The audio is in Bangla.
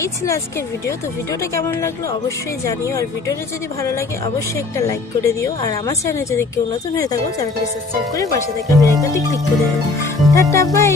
এই ছিল আজকের ভিডিও। তো ভিডিওটা কেমন লাগলো অবশ্যই জানিও, আর ভিডিওটা যদি ভালো লাগে অবশ্যই একটা লাইক করে দিও, আর আমার চ্যানেলে যদি কেউ নতুন হয়ে থাকো চ্যানেলটি সাবস্ক্রাইব করে পাশে থাকা বেল আইকনটি ক্লিক করে দিও। Tata bye.